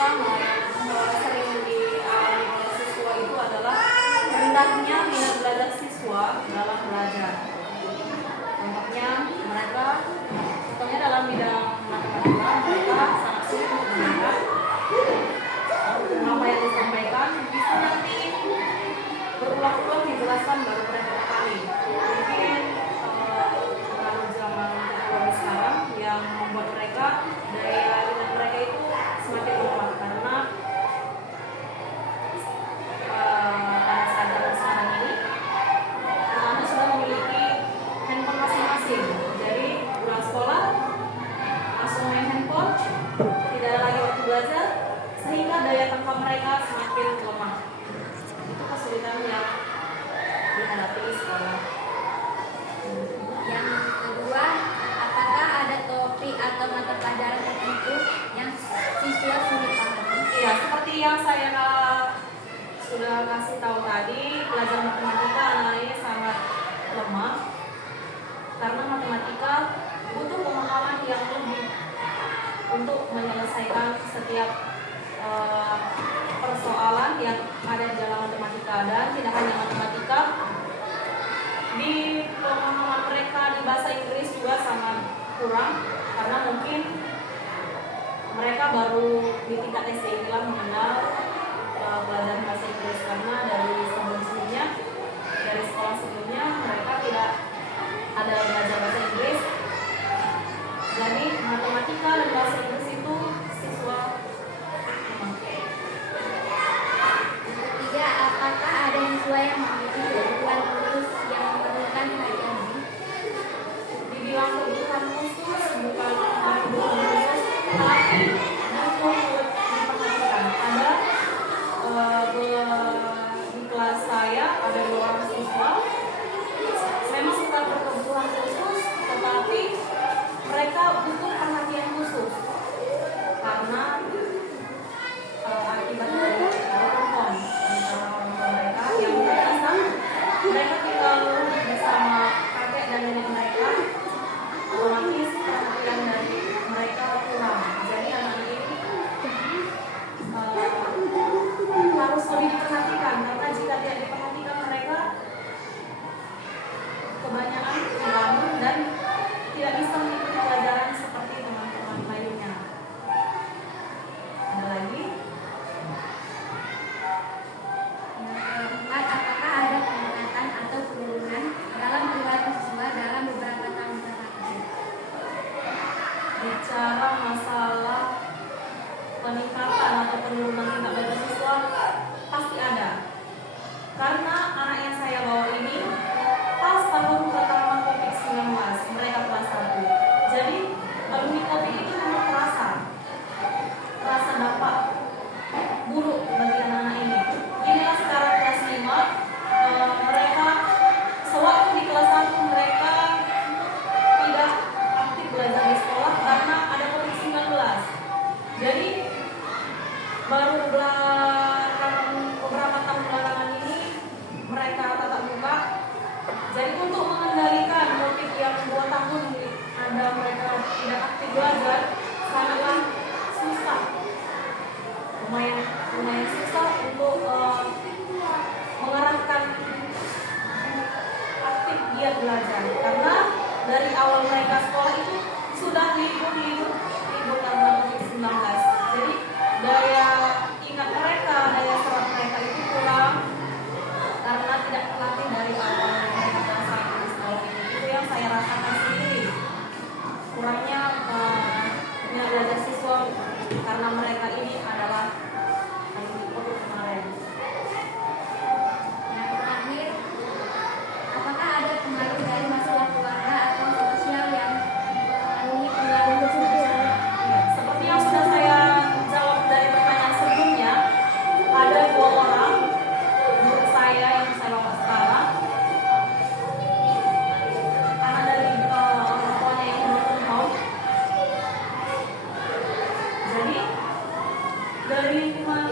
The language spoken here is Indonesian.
utama yang sering dialami oleh siswa itu adalah rendahnya minat belajar siswa dalam belajar. Contohnya dalam bidang matematika mereka sangat sulit untuk menangkap apa yang disampaikan, bisa nanti berulang-ulang dijelaskan baru mereka kali. Mungkin pengaruh zaman teknologi sekarang yang membuat mereka daya ingat mereka itu semakin lemah karena pada saat zaman sekarang ini anak-anak sudah memiliki handphone masing-masing. Jadi pulang sekolah langsung main handphone, tidak ada lagi waktu belajar, sehingga daya tangkap mereka semakin lemah. Itu kesulitan yang dihadapi sekolah. Yang kedua, apakah ada topik atau mata pelajaran tertentu yang siswa sulit pahami? Iya, seperti yang saya sudah kasih tahu tadi, belajar matematika anak ini sangat lemah karena matematika butuh pemahaman yang lebih untuk menyelesaikan setiap persoalan yang ada di dalam matematika. Dan tidak hanya matematika, di pemahaman mereka di bahasa Inggris juga sangat kurang karena mungkin mereka baru di tingkat SD inilah mengenal belajar bahasa Inggris, karena dari sebelum-sebelumnya, dari sekolah sebelumnya mereka tidak ada belajar bahasa Inggris. Jadi matematika dan bahasa Inggris itu siswa memakai. Ketiga, apakah ada siswa yang memiliki kebutuhan khusus yang memerlukan perhatian lebih? Dibilang kebutuhan khusus bukan kebutuhan khusus, tapi butuh diperhatikan. Ada di kelas saya ada 2 orang siswa memang bukan berkebutuhan khusus, tetapi mereka butuh perhatian khusus karena akibat dari telepon antara orang tua mereka yang biasa mereka tinggal bersama kakek dan nenek mereka, otomatis perhatian dari mereka kurang. Jadi anak ini harus lebih diperhatikan, karena jika tidak diperhatikan mereka kebanyakan terbangun dan tidak bisa mengikuti pelajaran seperti teman-teman lainnya. Ada lagi? Yang keempat, apakah ada peningkatan atau penurunan dalam perilaku siswa dalam beberapa tahun terakhir? Bicara masalah peningkatan atau penurunan tingkat belajar siswa pasti ada, karena anak yang saya bawa ini pas tahun pertama COVID-19 mereka kelas 1. Jadi alumni COVID itu memang terasa dampak buruk bagi anak-anak ini. Inilah sekarang kelas 5, mereka sewaktu di kelas 1 mereka tidak aktif belajar di sekolah karena ada COVID-19. Jadi baru beberapa tahun belakangan ini mereka tatap muka. Jadi untuk mengendalikan motif yang 2 tahun ada mereka tidak aktif belajar sangatlah susah, lumayan susah untuk mengarahkan aktif giat belajar, karena dari awal mereka sekolah itu sudah libur karena COVID-19. Jadi daya ingat mereka, daya serap mereka itu kurang karena tidak terlatih dari awal mereka belajar di sekolah ini. Itu yang saya rasakan sendiri, kurangnya minat belajar siswa karena mereka ini adalah untuk kemarin. Yang terakhir, apakah ada pengaruh dari masalah keluarga atau sosial yang mempengaruhi perilaku siswa? Seperti yang sudah saya jawab dari pertanyaan sebelumnya, ada 2 orang guru saya yang saya bawa sekarang, anak dari orang tuanya yang broken home. Jadi dari lingkungan